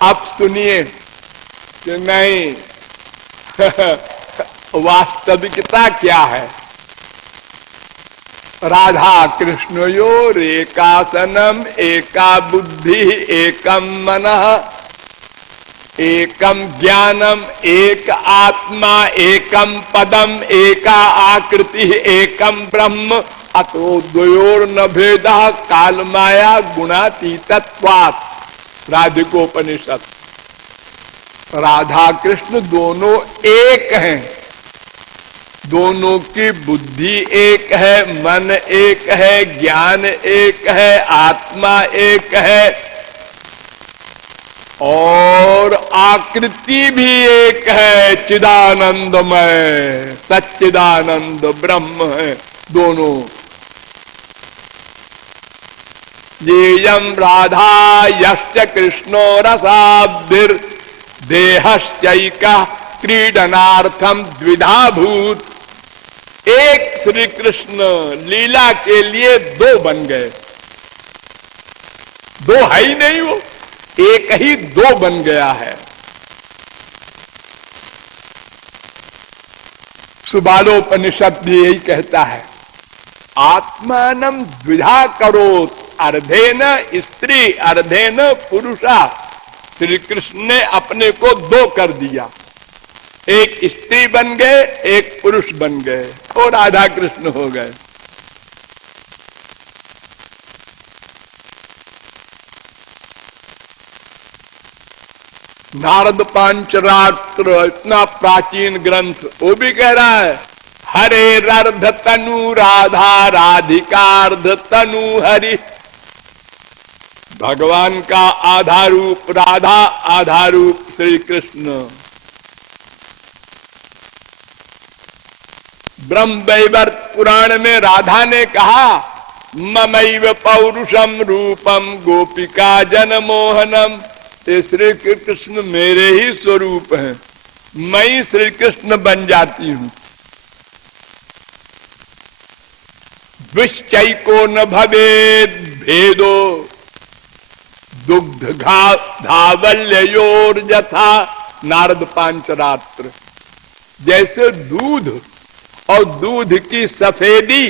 अब सुनिए कि नहीं वास्तविकता क्या है। राधा कृष्णयोर एकासनम एका बुद्धि एकम मनः एकम ज्ञानम एक आत्मा एकम पदम एका आकृति एकम ब्रह्म अतो द्वयोर न भेदः काल माया गुणातीतत्वात्। राधिकोपनिषद। राधा कृष्ण दोनों एक हैं, दोनों की बुद्धि एक है, मन एक है, ज्ञान एक है, आत्मा एक है और आकृति भी एक है, चिदानंदमय सच्चिदानंद ब्रह्म है दोनों। येयम राधा यश्च कृष्णो रसाब्धिर देहश्चैका क्रीडनार्थम द्विधा भूत। एक श्री कृष्ण लीला के लिए दो बन गए, दो है ही नहीं, वो एक ही दो बन गया है। सुबालोपनिषद भी यही कहता है, आत्मानम द्विधा करोत अर्धेन स्त्री अर्धेन पुरुषा। श्री कृष्ण ने अपने को दो कर दिया, एक स्त्री बन गए एक पुरुष बन गए और राधा कृष्ण हो गए। नारद पांचरात्र इतना प्राचीन ग्रंथ, वो भी कह रहा है हरे अर्ध तनु राधा राधिकार्ध तनु हरि। भगवान का आधा रूप राधा, आधा रूप श्री कृष्ण। ब्रह्मवैवर्त पुराण में राधा ने कहा ममैव पौरुषम रूपम गोपिका जनमोहनम। ये श्री कृष्ण मेरे ही स्वरूप हैं, मैं श्री कृष्ण बन जाती हूं। विश्चैको न भवेद भेदो दुग्ध धावल्योर यथा। नारद पांचरात्र। जैसे दूध और दूध की सफेदी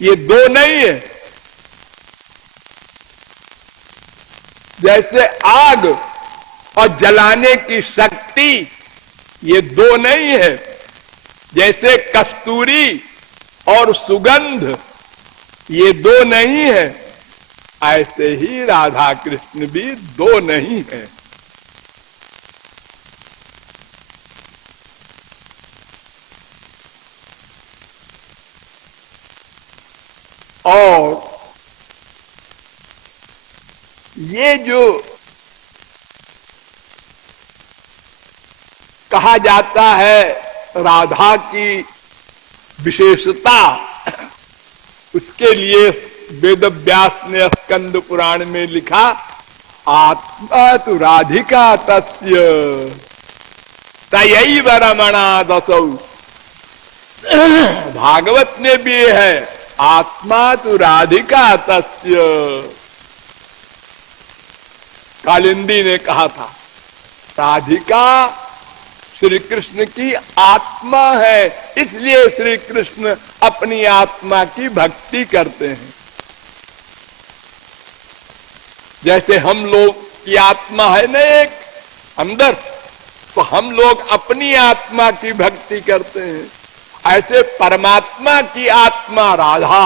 ये दो नहीं है, जैसे आग और जलाने की शक्ति ये दो नहीं है, जैसे कस्तूरी और सुगंध ये दो नहीं है, ऐसे ही राधा कृष्ण भी दो नहीं है। और ये जो कहा जाता है राधा की विशेषता, उसके लिए वेद व्यास ने स्कंद पुराण में लिखा आत्मा तु राधिका तस्य तयैव रमणा दसौ। भागवत में भी है आत्मा तु राधिका तस्य। कालिंदी ने कहा था राधिका श्री कृष्ण की आत्मा है, इसलिए श्री कृष्ण अपनी आत्मा की भक्ति करते हैं। जैसे हम लोग की आत्मा है ना एक अंदर, तो हम लोग अपनी आत्मा की भक्ति करते हैं, ऐसे परमात्मा की आत्मा राधा,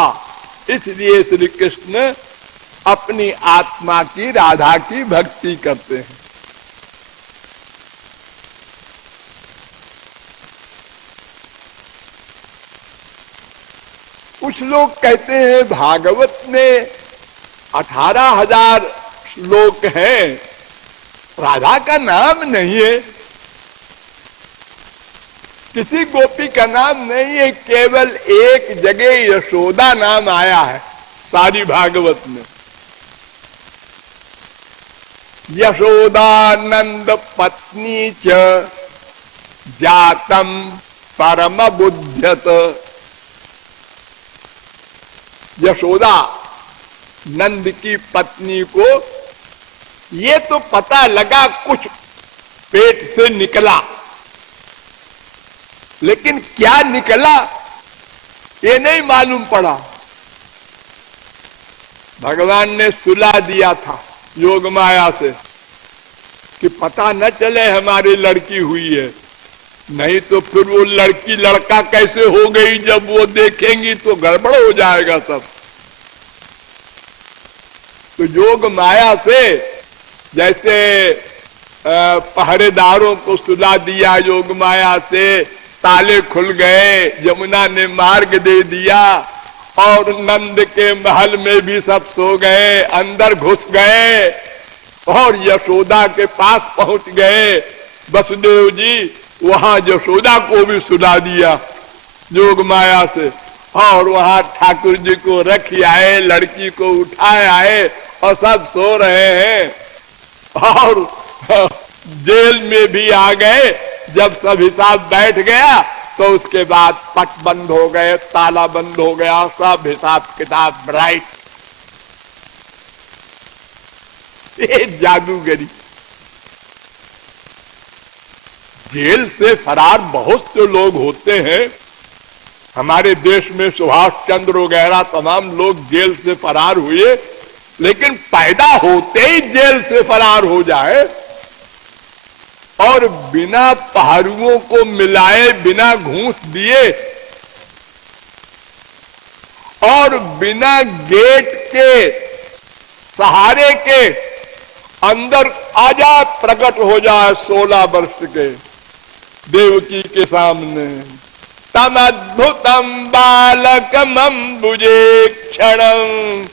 इसलिए श्री कृष्ण अपनी आत्मा की राधा की भक्ति करते हैं। कुछ लोग कहते हैं भागवत में 18,000 श्लोक हैं, राधा का नाम नहीं है, किसी गोपी का नाम नहीं है, केवल एक जगह यशोदा नाम आया है सारी भागवत में। यशोदानंद पत्नी च जातम परम बुध्यत। यशोदा नंद की पत्नी को ये तो पता लगा कुछ पेट से निकला, लेकिन क्या निकला ये नहीं मालूम पड़ा। भगवान ने सुला दिया था योग माया से कि पता न चले हमारी लड़की हुई है, नहीं तो फिर वो लड़की लड़का कैसे हो गई जब वो देखेंगी तो गड़बड़ हो जाएगा सब। तो योग माया से जैसे पहरेदारों को सुला दिया, योग माया से ताले खुल गए, यमुना ने मार्ग दे दिया और नंद के महल में भी सब सो गए, अंदर घुस गए और यशोदा के पास पहुंच गए। वसुदेव जी वहां यशोदा को भी सुला दिया योग माया से, और वहां ठाकुर जी को रख आए, लड़की को उठाए आए और सब सो रहे हैं। और जेल में भी आ गए। जब सब हिसाब बैठ गया तो उसके बाद पट बंद हो गए, ताला बंद हो गया, सब हिसाब किताब ब्राइट। ये जादूगरी। जेल से फरार बहुत से लोग होते हैं हमारे देश में, सुभाष चंद्र वगैरह तमाम लोग जेल से फरार हुए, लेकिन पैदा होते ही जेल से फरार हो जाए और बिना पहरुओं को मिलाए, बिना घूस दिए और बिना गेट के सहारे के अंदर आजाद प्रकट हो जाए 16 वर्ष के देवकी के सामने। तम अद्भुतम बालकमं बुजे क्षणं